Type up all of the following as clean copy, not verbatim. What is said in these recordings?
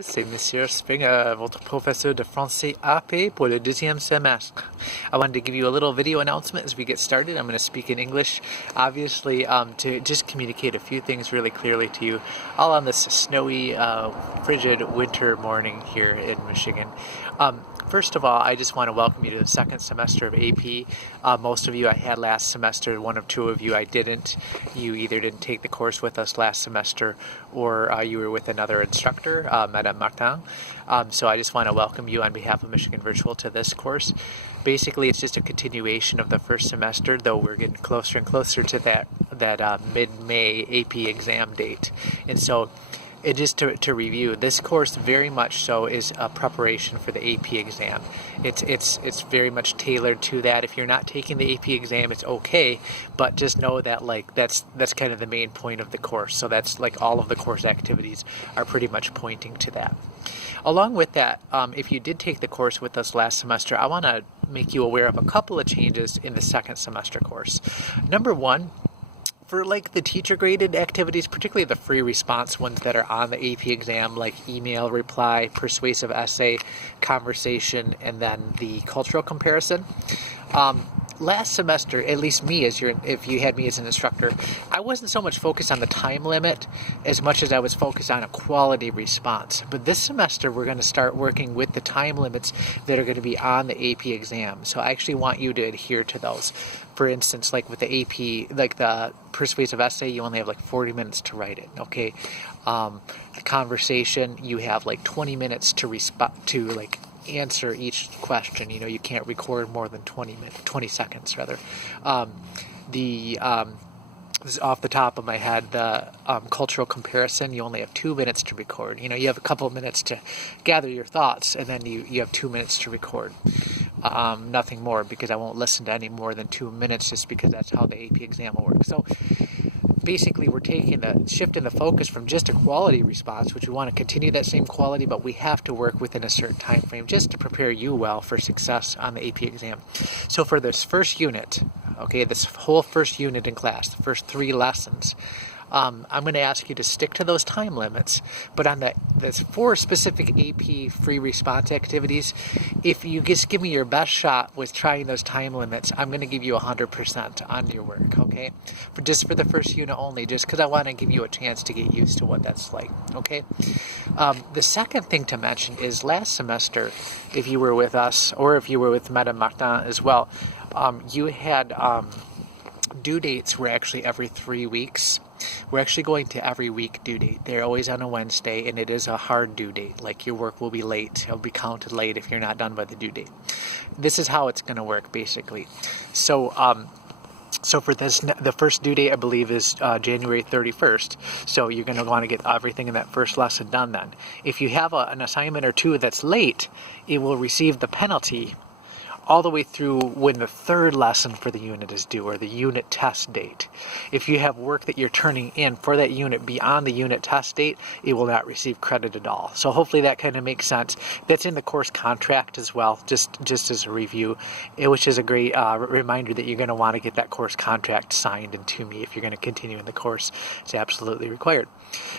C'est Monsieur Springer, votre professeur de français AP pour le deuxième semestre. I wanted to give you a little video announcement as we get started. I'm going to speak in English, obviously, to just communicate a few things really clearly to you, all on this snowy, frigid winter morning here in Michigan. First of all, I just want to welcome you to the second semester of AP. Most of you I had last semester, one of two of you I didn't. You either didn't take the course with us last semester or you were with another instructor, Madame Martin. So I just want to welcome you on behalf of Michigan Virtual to this course. Basically, it's just a continuation of the first semester, though we're getting closer and closer to that mid-May AP exam date. And so, and just to review, this course very much so is a preparation for the AP exam. It's very much tailored to that. If you're not taking the AP exam, it's okay, but just know that that's kind of the main point of the course. So that's like all of the course activities are pretty much pointing to that. Along with that, if you did take the course with us last semester, I want to make you aware of a couple of changes in the second semester course. Number one, for like the teacher graded activities, particularly the free response ones that are on the AP exam, like email reply, persuasive essay, conversation, and then the cultural comparison. Last semester, at least me if you had me as an instructor, I wasn't so much focused on the time limit as much as I was focused on a quality response. But this semester, we're going to start working with the time limits that are going to be on the AP exam. So I actually want you to adhere to those. For instance, like with the AP, like the persuasive essay, you only have like 40 minutes to write it, okay? The conversation, you have like 20 minutes to answer each question. You know, you can't record more than 20 seconds rather. This is off the top of my head, the cultural comparison, you only have 2 minutes to record. You know, you have a couple of minutes to gather your thoughts, and then you have 2 minutes to record. Nothing more, because I won't listen to any more than 2 minutes, just because that's how the AP exam will work. So basically, we're shifting the focus from just a quality response, which we want to continue that same quality, but we have to work within a certain time frame just to prepare you well for success on the AP exam. So for this first unit, okay, this whole first unit in class, the first 3 lessons, I'm going to ask you to stick to those time limits, but on there's 4 specific AP free response activities. If you just give me your best shot with trying those time limits, I'm going to give you 100% on your work, okay? Just for the first unit only, just because I want to give you a chance to get used to what that's like, okay? The second thing to mention is last semester, if you were with us, or if you were with Madame Martin as well, you had due dates were actually every 3 weeks. We're actually going to every week due date. They're always on a Wednesday, and it is a hard due date. Like, your work will be late. It'll be counted late if you're not done by the due date. This is how it's going to work, basically. So for this, the first due date, I believe, is January 31st. So you're going to want to get everything in that first lesson done then. If you have an assignment or two that's late, it will receive the penalty all the way through when the third lesson for the unit is due, or the unit test date. If you have work that you're turning in for that unit beyond the unit test date, it will not receive credit at all. So hopefully that kind of makes sense. That's in the course contract as well, just as a review, which is a great reminder that you're going to want to get that course contract signed and to me if you're going to continue in the course. It's absolutely required.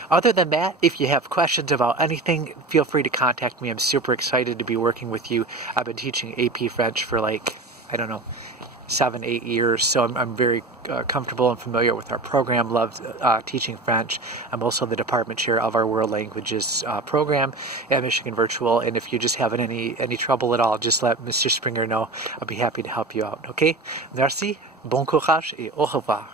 Other than that, if you have questions about anything, feel free to contact me. I'm super excited to be working with you. I've been teaching AP French for 7-8 years, so I'm very comfortable and familiar with our program. Love teaching French. I'm also the department chair of our World Languages program at Michigan Virtual, and if you just have any trouble at all, just let Mr. Springer know. I'll be happy to help you out. Okay? Merci, bon courage et au revoir.